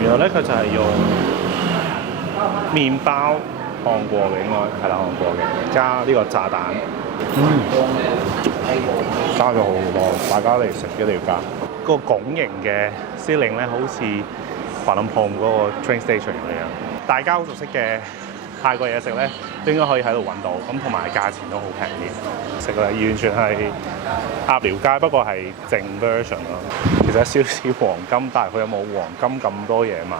原來咧佢就係用麵包烘過嘅，應該係啦，烘過嘅，加呢個炸彈。加咗好多，大家嚟食一定要加。個拱形嘅司令咧，好似華林鋪嗰個 train station 咁樣。大家好熟悉嘅泰國嘢食咧，應該可以喺度揾到。咁同埋價錢都好平啲，食咧完全係鴨寮街，不過係正 version 咯。其實有少少黃金，但係佢有冇黃金咁多嘢賣？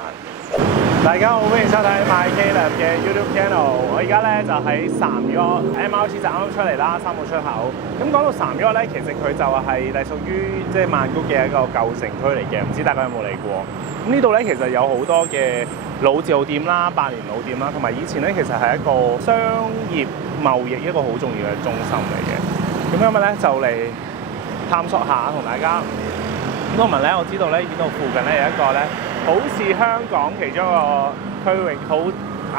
大家好，歡迎收睇 My Caleb 嘅 YouTube channel。我而家咧就喺三約 MRT 站啱啱出嚟啦，3號出口。咁講到三約咧，其實佢就係隸屬於即係曼谷嘅一個舊城區嚟嘅，唔知大家有冇嚟過？咁呢度咧其實有好多嘅老字號店啦、百年老店啦，同埋以前咧其實係一個商業貿易一個好重要嘅中心嚟嘅。咁今日咧就嚟探索下同大家。咁同埋咧，我知道咧呢度附近咧有一個咧，好似香港其中一個區域好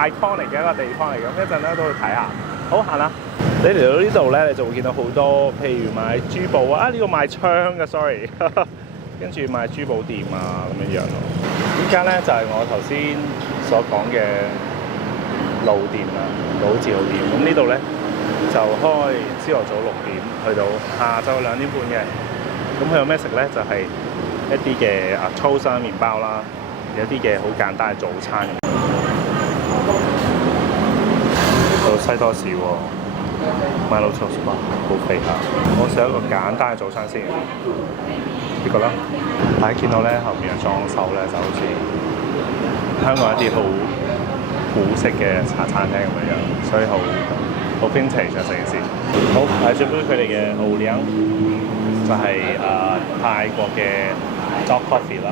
iconic 嘅一個地方嚟嘅，咁一陣咧都去睇下。好，行啦！你嚟到呢度咧，你就會見到好多，譬如買珠寶啊，呢個賣槍嘅 ，sorry， 跟住賣珠寶店啊咁樣樣咯。呢間咧就係我頭先所講嘅老店啦，老字號店。咁呢度咧就開朝頭早6點，去到下晝2點半嘅。咁佢有咩食咧？就係一啲嘅粗生麵包啦，有啲嘅好簡單嘅早餐。到西多士喎，買老粗薯包，好肥下。我食一個簡單嘅早餐先，呢個啦。大家見到咧後面嘅裝修咧，就好似香港一啲好古式嘅茶餐廳咁樣，所以好 vintage 成件事。好，係最杯佢哋嘅奧利昂。就係泰國嘅 Dog Coffee 啦，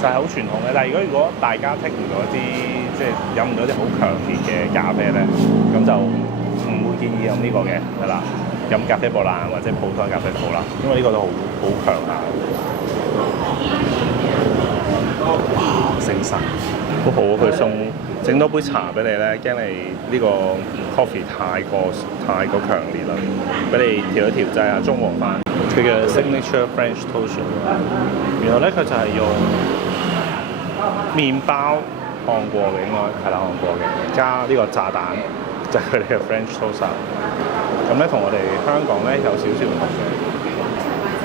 就係好傳統嘅。但係如果大家剔唔到一啲即係飲唔到啲好強烈嘅咖啡咧，咁就唔會建議飲呢個嘅，係啦。飲咖啡博蘭或者普通咖啡好啦，因為呢個都好強下。哇！聖神好好，佢送整多杯茶俾你咧，驚你呢個 coffee 太過強烈啦，俾你調一調劑啊，中和翻。佢嘅 signature French toast， 原來咧佢就係用麵包烘過嘅，應該係啦，烘過嘅，加呢個炸彈，就係佢哋嘅 French toast。咁咧同我哋香港咧有少少唔同嘅，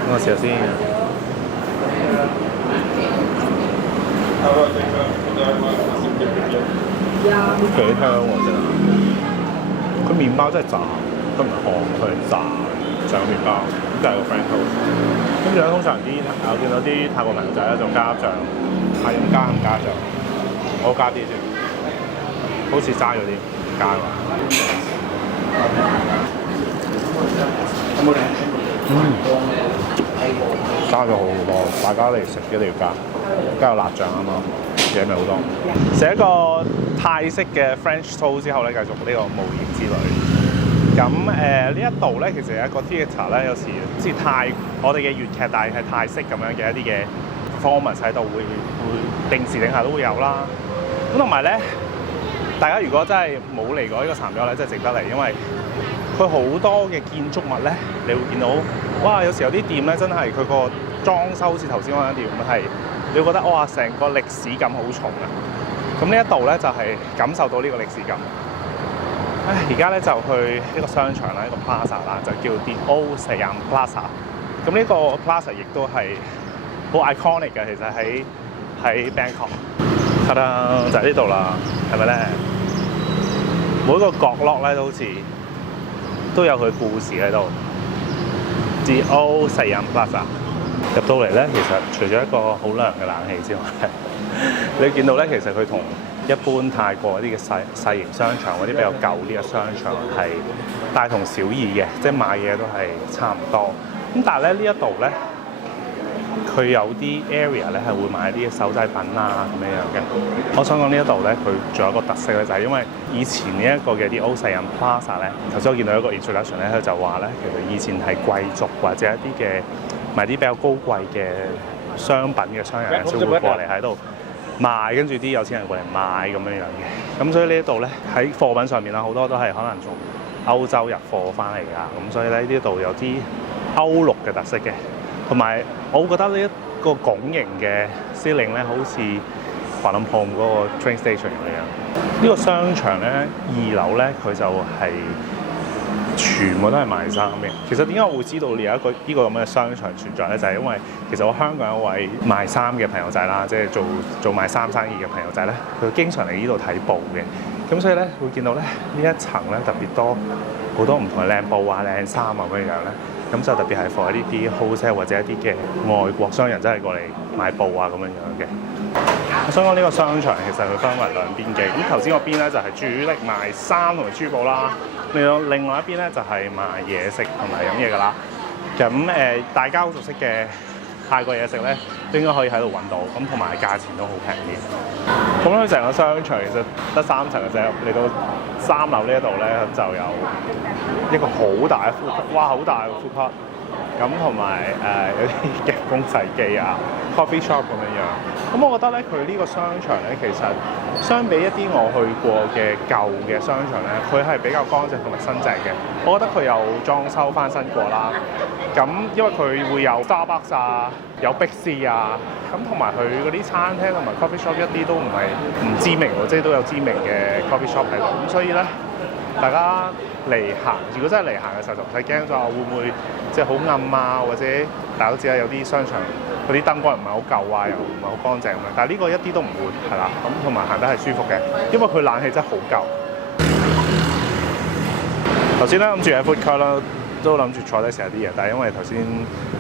咁我試下先。幾香喎真係！佢麵包真係炸，佢唔係烘，佢係炸麵包。就係個 French toast，跟住咧通常啲我見到啲泰國朋友仔咧就加醬，係咁加唔加醬？我加啲先，好似齋咗啲，加喎。加咗好多，大家嚟食一定要加有辣醬啊嘛，嘢味好多。食一個泰式嘅 French toast 之後咧，繼續呢個冒險之旅。咁呢一度咧，其實有一個 theatre 咧，有時即係我哋嘅粵劇，但係泰式咁樣嘅一啲嘅 performance 喺度，會定時定下都會有啦。咁同埋咧，大家如果真係冇嚟過呢個三約咧，真係值得嚟，因為佢好多嘅建築物咧，你會見到哇！有時有啲店咧，真係佢個裝修好似頭先嗰間店咁係，你會覺得哇，成個歷史感好重啊！咁呢一度咧就係感受到呢個歷史感。而家咧就去呢個商場啦，一個 plaza 啦，就叫 The Old Siam Plaza。咁呢個 plaza 亦都係好 iconic 嘅，其實喺 Bangkok。係啦，就係呢度啦，係咪咧？每個角落咧都好似都有佢故事喺度。The Old Siam Plaza 入到嚟咧，其實除咗一個好涼嘅冷氣之外，你見到咧，其實佢同一般泰國一啲嘅細型商場嗰啲比較舊啲嘅商場係大同小異嘅，即係買嘢都係差唔多。咁但係咧呢一度咧，佢有啲 area 咧係會買啲手製品啊咁樣嘅。我想講呢一度咧，佢仲有一個特色咧，就係因為以前呢一個嘅啲 Old Siam Plaza 咧，頭先我見到一個 introduction 咧，佢就話咧，其實以前係貴族或者一啲嘅賣啲比較高貴嘅商品嘅商人先會過嚟喺度賣，跟住啲有錢人過嚟買咁樣樣嘅。咁所以呢一度咧喺貨品上面啦，好多都係可能從歐洲入貨翻嚟㗎。咁所以咧呢度有啲歐陸嘅特色嘅，同埋我覺得呢一個拱形嘅司令咧，好似華林鋪嗰個 train station 咁樣。呢個商場咧2樓咧佢就係全部都係賣衫嘅。其實點解我會知道你有一個呢個咁嘅商場存在咧？就係因為其實我香港有一位賣衫嘅朋友仔啦，即係做賣衫生意嘅朋友仔咧，佢經常嚟呢度睇布嘅。咁所以咧會見到咧呢一層咧特別多好多唔同嘅靚布啊、靚衫啊咁樣咧。咁就特別係 for 呢啲 wholesale 或者一啲嘅外國商人真係過嚟買布啊咁樣樣嘅。我想講呢個商場其實佢分為兩邊嘅。咁頭先嗰邊咧就係主力賣衫同埋珠寶啦，另外一邊咧就係賣嘢食同埋飲嘢㗎啦。咁大家好熟悉嘅泰國嘢食咧，應該可以喺度揾到，咁同埋價錢都好平啲。咁佢成個商場其實得3層嘅啫，嚟到3樓呢一度咧就有一個好大嘅 food court， 哇好大嘅 food court， 咁同埋有啲嘅公仔機啊 coffee shop 咁樣樣。咁我覺得咧佢呢個商場咧其實相比一啲我去過嘅舊嘅商場咧，佢係比較乾淨同埋新淨嘅。我覺得佢有裝修翻新過啦。咁因為佢會有 Starbucks 啊，有 Big C 啊，咁同埋佢嗰啲餐廳同埋 coffee shop 一啲都唔係唔知名喎，即係都有知名嘅 coffee shop 喺度。咁所以咧，大家嚟行，如果真係嚟行嘅時候就唔使驚咗會唔會即係好暗啊，或者大家都知啦，有啲商場嗰啲燈光唔係好夠啊，又唔係好乾淨咁樣。但係呢個一啲都唔會係啦，咁同埋行得係舒服嘅，因為佢冷氣真係好夠。頭先咧諗住喺 food court 啦。都諗住坐低食下啲嘢，但係因為頭先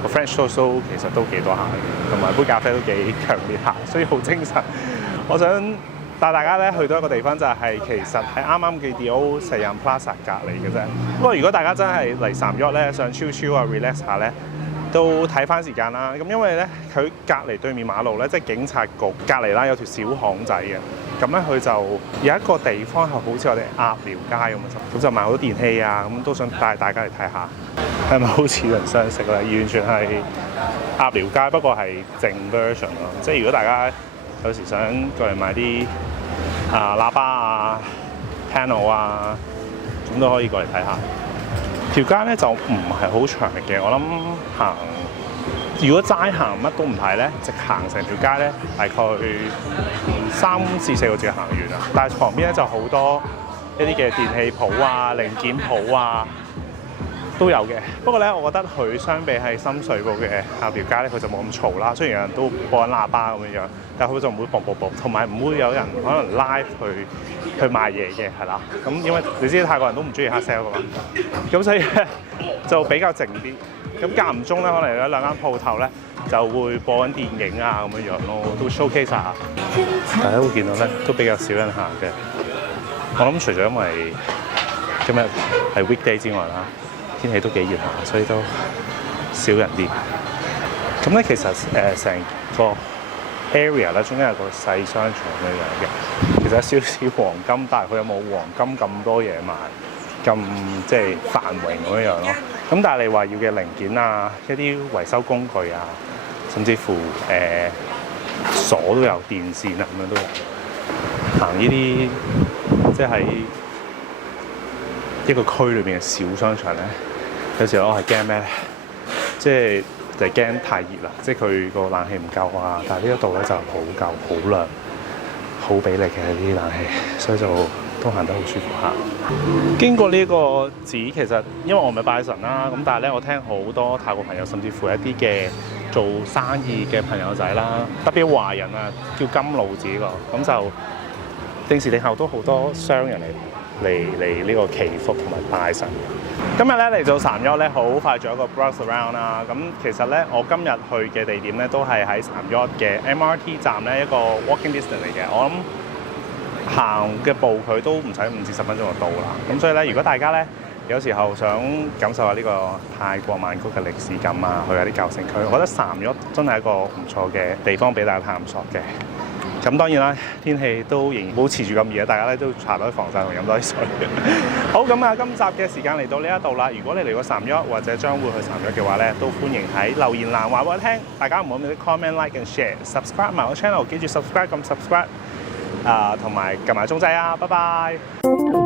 個 French toast 其實都幾多下嘅，同埋杯咖啡都幾強烈下，所以好精神。我想帶大家咧去到一個地方，就係其實喺啱啱嘅 Dior Siam Plaza 隔離嘅啫。不過如果大家真係嚟三約咧，想 chill 啊 relax 下咧，都睇翻時間啦。咁因為咧佢隔離對面馬路咧，即係警察局隔離啦，有條小巷仔嘅。咁咧佢就有一個地方係好似我哋鴨寮街咁就賣好多電器啊，咁都想帶大家嚟睇下，係咪好似人相識咧？完全係鴨寮街，不過係正 version 咯。即係如果大家有時想過嚟買啲喇叭啊、panel 啊，咁都可以過嚟睇下。條街咧就唔係好長嘅，我諗行。如果齋行乜都唔睇咧，直行成條街咧，大概3至4個字行完啦。但係旁邊咧就好多一啲嘅電器鋪啊、零件鋪啊都有嘅。不過咧，我覺得佢相比喺深水埗嘅鴨寮街咧，佢就冇咁嘈啦。雖然有人都播緊喇叭咁樣，但係佢就唔會噥噥噥，同埋唔會有人可能 live 去賣嘢嘅，係啦。咁因為你知泰國人都唔中意 hard sell 噶嘛，咁所以咧就比較靜啲。咁間唔中咧，可能有一兩間鋪頭咧就會播緊電影啊咁樣樣咯，都 showcase 下。大家會見到咧都比較少人行嘅。我諗除咗因為今日係 weekday 之外啦，天氣都幾熱下，所以都少人啲。咁咧其實成個 area 咧中間有個細商場咁樣嘅，其實有少少黃金，但係佢有冇黃金咁多嘢賣，咁即係繁榮咁樣樣咯。咁但係你話要嘅零件啊，一啲維修工具啊，甚至乎鎖都有，電線啊咁樣都有。行呢啲即係一個區裏邊嘅小商場咧，有時我係驚咩咧？即係就係驚太熱啦，即係佢個冷氣唔夠啊。但係呢一度咧就好夠、好亮、好俾力嘅啲冷氣，所以就都行得好舒服下。經過呢個寺，其實因為我唔係拜神啦，咁但係咧我聽好多泰國朋友，甚至乎一啲嘅做生意嘅朋友仔啦，特別華人啊，叫金老寺個，咁就定時定候都好多商人嚟呢個祈福同埋拜神。今日咧嚟到三約咧，好快做一個 browse around 啦。咁其實咧，我今日去嘅地點咧都係喺三約嘅 MRT 站咧一個 walking distance 嚟嘅。我諗行嘅步距都唔使5至10分鐘就到啦。咁所以咧，如果大家咧有時候想感受下呢個泰國曼谷嘅歷史感啊，去下啲舊城區，我覺得三約真係一個唔錯嘅地方俾大家探索嘅。咁當然啦，天氣都仍然保持住咁熱，大家咧都搽多啲防曬同飲多啲水。好，咁啊，今集嘅時間嚟到呢一度啦。如果你嚟過三約或者將會去三約嘅話咧，都歡迎喺留言欄話俾我聽。大家唔好忘記 comment、like and share、subscribe 埋我 channel， 記住 subscribe 撳 subscribe， 同埋撳埋鐘仔啊！拜拜。